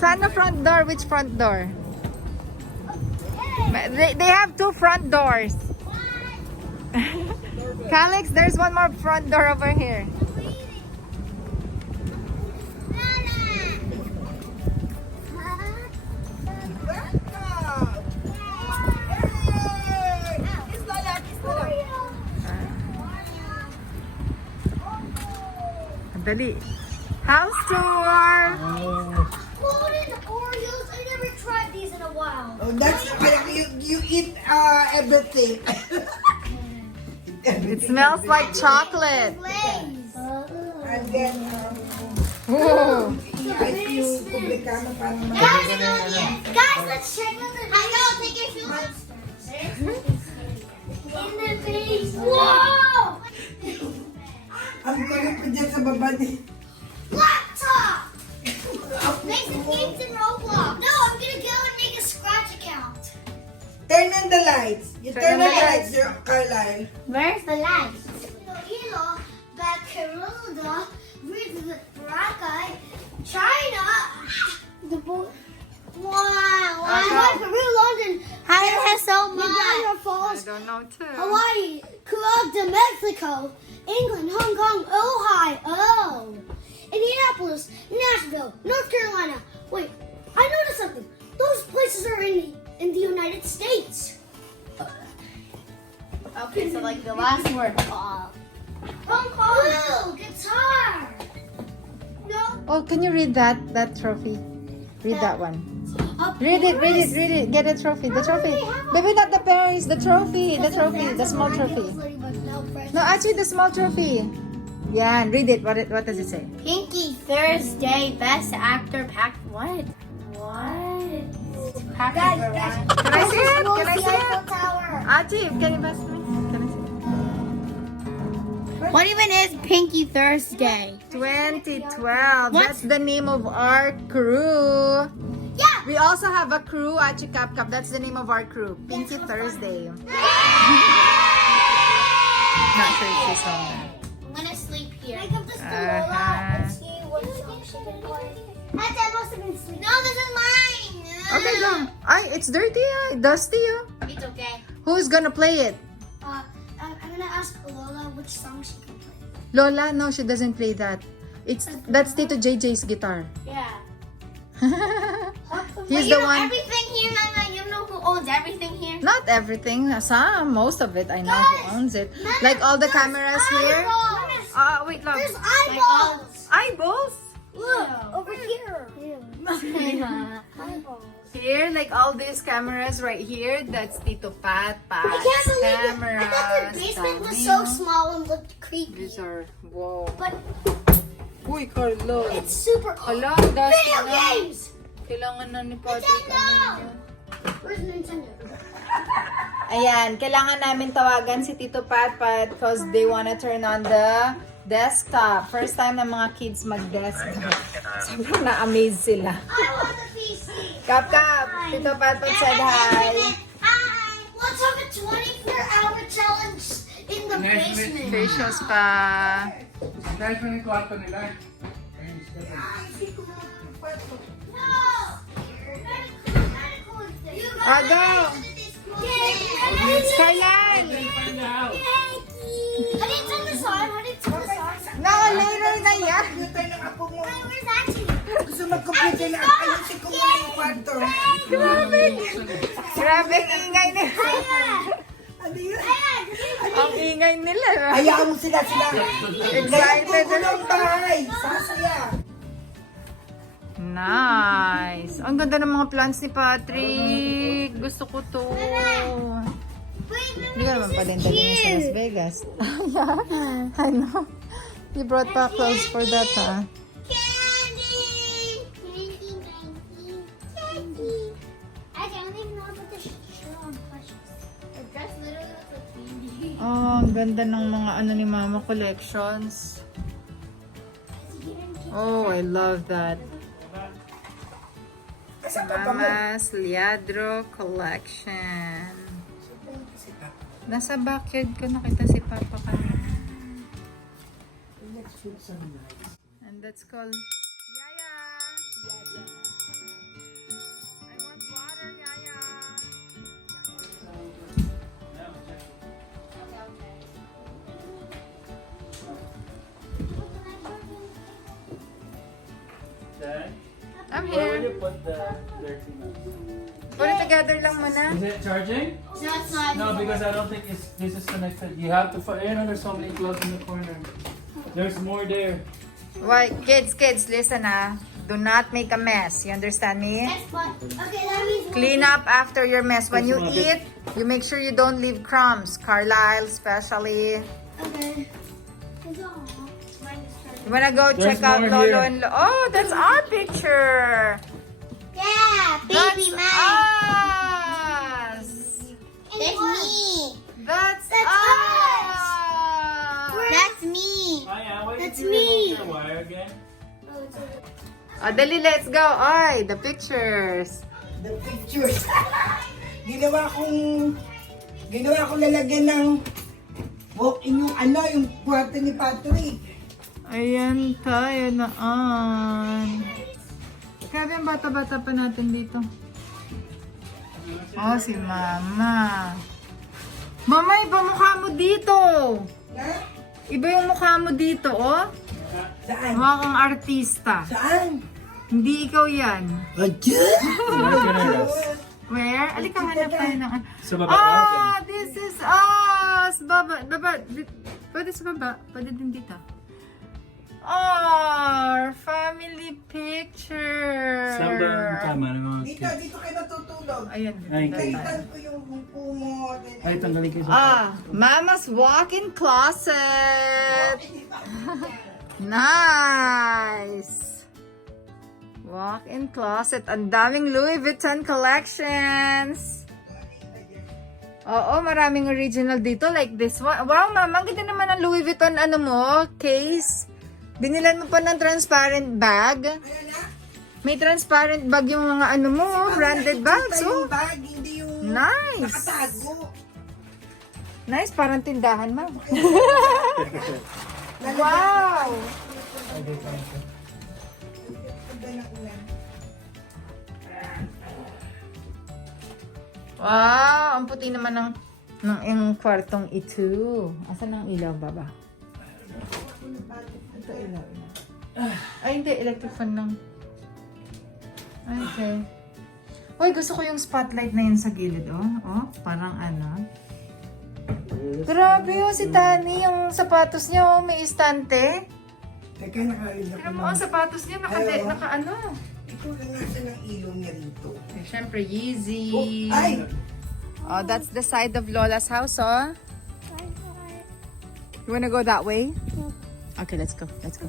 Saan the front door? Which front door? They have two front doors. Calix, there's one more front door over here. Dali. House tour. Golden Oreos. I never tried these in a while. Oh, that's you eat everything. It smells like chocolate. And then Whoa. Guys, let's check out the. I know. Take your shoes. In the face. Whoa! ang kulit ko dyan sa baba ni. Laptop! Make some games in Roblox. No, I'm gonna go and make a scratch account. Turn on the lights. You turn on the lights, Carlisle. Where's the lights? Hilo, Baccaruda, Boracay, China, the boy. Wow! Peru, London. How it has so much. Niagara Falls. I don't know too. Hawaii, Cuba, Mexico, England, Hong Kong, Ohio, Indianapolis, Nashville, North Carolina. Wait, I noticed something. Those places are in the United States. Okay, so like the last word. Hong Kong. Blue guitar. No. Oh, can you read that trophy? Read that one. Read it. Get a trophy. The trophy. Maybe not the Paris. The trophy. The trophy. The small trophy. No, actually, the small trophy. Yeah, read it. What does it say? Pinky Thursday, Best Actor, Pack. What? Pack Can I see it? Can I see it? Tower. Achi, can you pass me? Can I see it? What even is Pinky Thursday? 2012. That's the name of our crew. Yeah. We also have a crew, Achi Kap Kap. That's the name of our crew. Pinky Thursday. Not sure if she's home now. I'm gonna sleep here. I give this to Lola and see what song she can play. That must have been sleeping. No, this is mine. Okay, go. Ay, it's dirty. Dusty. It's okay. Who's gonna play it? I'm gonna ask Lola which song she can play. Lola, no, she doesn't play that. That's Tito JJ's guitar. Yeah. He's you the know one. everything here, Mama. You know who owns everything here? Not everything. Some, most of it. I know who owns it. Like all the cameras here. Wait, look. There's eyeballs. Eyeballs? Look over here. Eyeballs. Here, like all these cameras right here. That's Tito Pat's I can't believe it. cameras. I thought their basement was so small and looked creepy. These are, whoa. But Uy, Carlo. it's super cool. Hala, dusty Video na. games! Kailangan na ni Patrick. Nintendo! Where's Nintendo? Ayan, kailangan namin tawagan si Tito Pat because they wanna turn on the desktop. First time na mga kids mag-desktop. Sobrang na-amaze sila. I want the PC. Kap, Tito Pat said hi. Hi! Let's have a 24-hour challenge in the basement. Facials pa. Dahil pa yung kwarto nila. Go! It's Carlisle! How do you turn this on? How do you turn this on? No, later na yan. Computer ng apo mo. Where's Auntie? Gusto mag-computer na ayusin ko muna yung kwarto. Grabe ang ingay nila. Ano yun? Ang ingay nila. Hayaan mo sila. Excited Ngayon ng bahay. Sasaya. Nice. Ang ganda ng mga plants ni Patrick. Gusto ko to. Hindi ka naman pa din dalhin sa Las Vegas. Yeah. I know. You brought pa clothes for that, ha? Candy! I don't even know about this show on plushes. That's literally like a candy. Oh, ang ganda ng mga ano ni Mama collections. Oh, I love that. Mama's Liadro collection. Nasa backyard ko nakita si Papa kanina. And that's called Yaya. I want water, Yaya. Dad, I'm where will here. you put the dirty ones? Put it together lang muna. Is it charging? That's not. No, because I don't think this is connected. You have to find. There's so many plugs in the corner. There's more there. Why, kids, listen ah. Do not make a mess. You understand me? That's fun. Okay, that means Clean up after your mess. When you eat, you make sure you don't leave crumbs. Carlisle, especially. Okay. You wanna go There's check out more Lolo here. and Lolo? Oh, that's our picture. Yeah, That's baby us. That's me. That's That's us. That's me. Why That's did you me. remove your wire again? Oh, dali, let's go. Oy, the pictures. The pictures. ginawa kong lalagyan ng walk-in yung yung kwarto ni Patrick. Ayan tayo naan. Grabe ang bata-bata pa natin dito. Oh, si Mama. Mama, iba mukha mo dito. Na? Iba yung mukha mo dito, oh. Saan? Mukha kang artista. Saan? Hindi ikaw yan. Adiyan! Where? Alika, hanap tayo ng... Sa baba. Ah, this is us! Baba. Pwede sa baba. Pwede din dito. Our family picture. Saan ba ang tama ng mga Dito, kids? dito kayo natutulog. Ayan. Ay, dito okay. tayo. Kaitan ko yung buko mo. Ay, tanggalin kayo sa Mama's walk-in closet. Nice. Walk-in closet. Ang daming Louis Vuitton collections. Oo, maraming original dito like this one. Wow, Mama, ang ganda naman ang Louis Vuitton case. Binilan mo pa ng transparent bag. May transparent bag yung mga branded bags. Yung Oh. bag, hindi yung Nice. nakatago. Nice, parang tindahan, Ma'am. Wow! Wow, ang puti naman ng yung kwartong ito. Asan ang ilaw, Baba? Ito ilaw. Ay, hindi. Electric fan lang. Okay. Uy, gusto ko yung spotlight na yun sa gilid, oh. Oh, parang ano. Grabe, oh, si Tani. Yung sapatos niya, oh, may istante. Teka, nakailap Tignan mo, ang sapatos niya, naka ano. Ito lang nasa ng ilong niya rito. Eh, syempre, Yeezy. Oh, ay! Oh, that's the side of Lola's house, oh. You wanna go that way? Okay, let's go. Let's go.